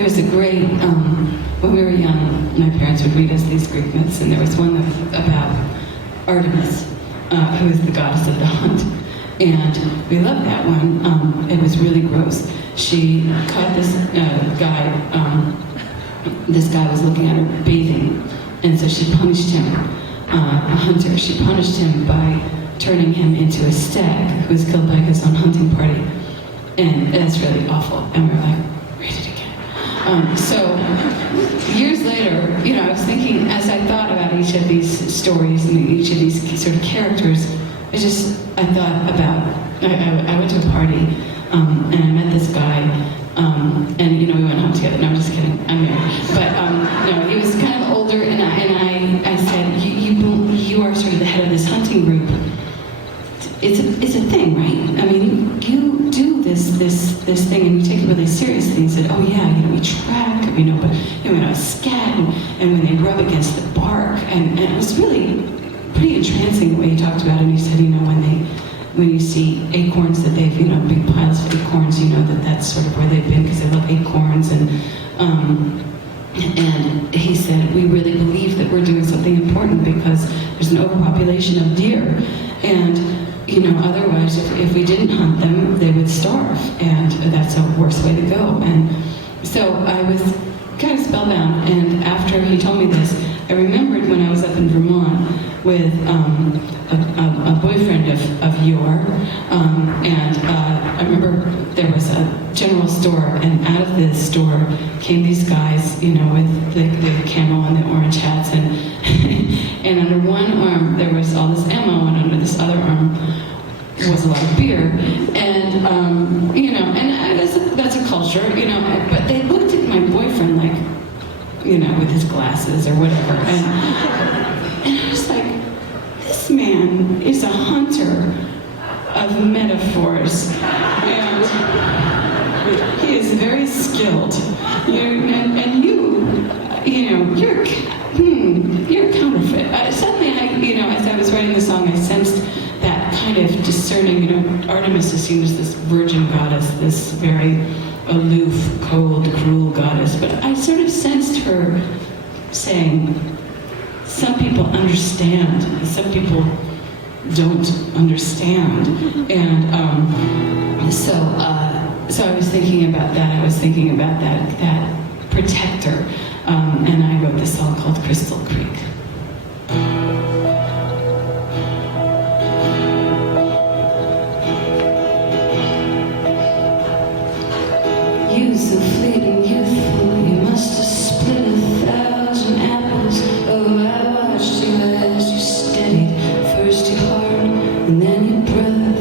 there was a great, when we were young, my parents would read us these Greek myths, and there was one about Artemis, who is the goddess of the hunt. And we loved that one. It was really gross. She caught this guy, this guy was looking at her bathing, and so she punished him, a hunter. She punished him by turning him into a stag who was killed by his own hunting party. And that's really awful. And we're like, read it again. So years later, I was thinking, as I thought about each of these stories and each of these sort of characters, I thought about, I went to a party, and I met this guy, and we went home together. No, I'm just kidding. I'm married. But he was kind of older, and I said, you are sort of the head of this hunting group. It's a thing, right? I mean, you do this thing, and you take it really seriously. And said, oh yeah, we track, but scat, and when they rub against the bark, and it was really pretty entrancing the way you talked about it. And you said, when you see acorns that they've, big piles of acorns, that's sort of where they've been because they love acorns. And he said, we really believe that we're doing something important because there's an overpopulation of deer. And, otherwise, if we didn't hunt them, they would starve. And that's a worse way to go. And so I was kind of spellbound. And after he told me this, I remembered when I was up in Vermont with a boyfriend of yore, and I remember there was a general store, and out of the store came these guys, with the camel and the orange hats, and and under one arm there was all this ammo, and under this other arm was a lot of beer, and that's a culture, but they looked at my boyfriend like, with his glasses or whatever, and I was like, this man is a hunter of metaphors, and he is very skilled. You're a counterfeit. Suddenly, as I was writing the song, I sensed that kind of discerning. Artemis is seen as this virgin goddess, this very aloof, cold, cruel goddess. But I sort of sensed her saying, some people understand, some people don't understand. And so I was thinking about that. I was thinking about that protector. And I wrote this song called Crystal Creek. You so fleeting youthful, you must have split 1,000 apples. Oh, I watched you as you steadied first your heart and then your breath.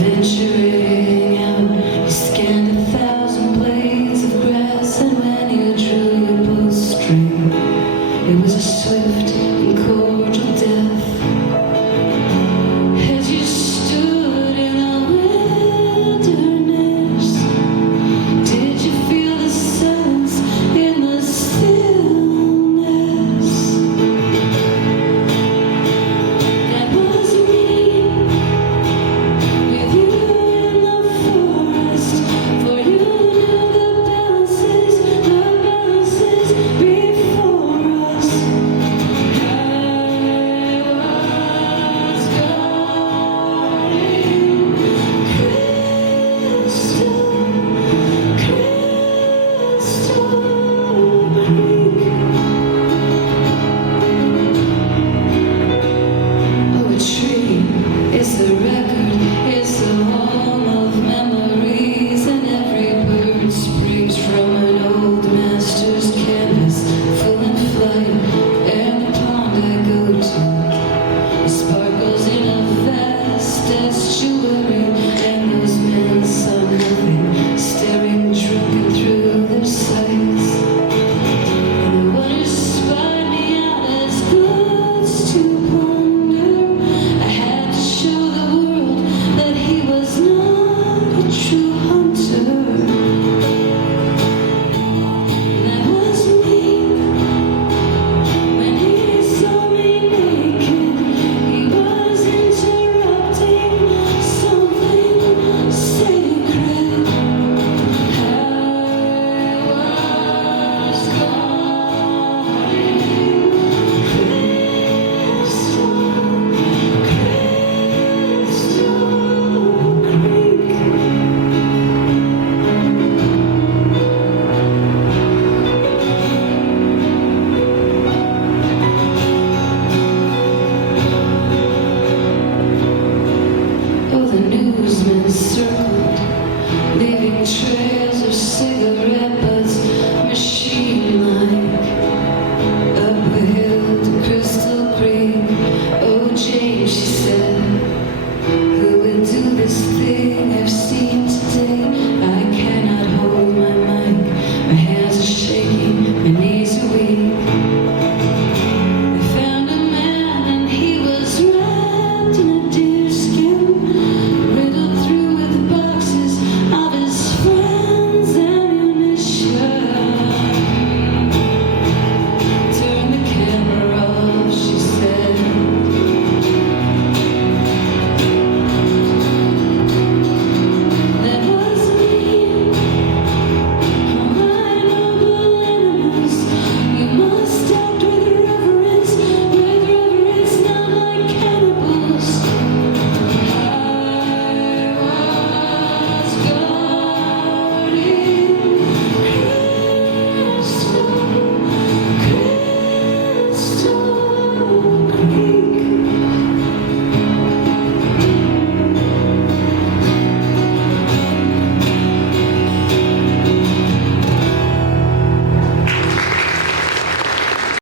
Venturing out, you scanned 1,000 blades of grass, and when you drew your bowstring, it was a swift and cordial death. As you stood in the wilderness, did you feel the silence in the stillness? That was me, with you in the circled, leaving trails of cigarettes.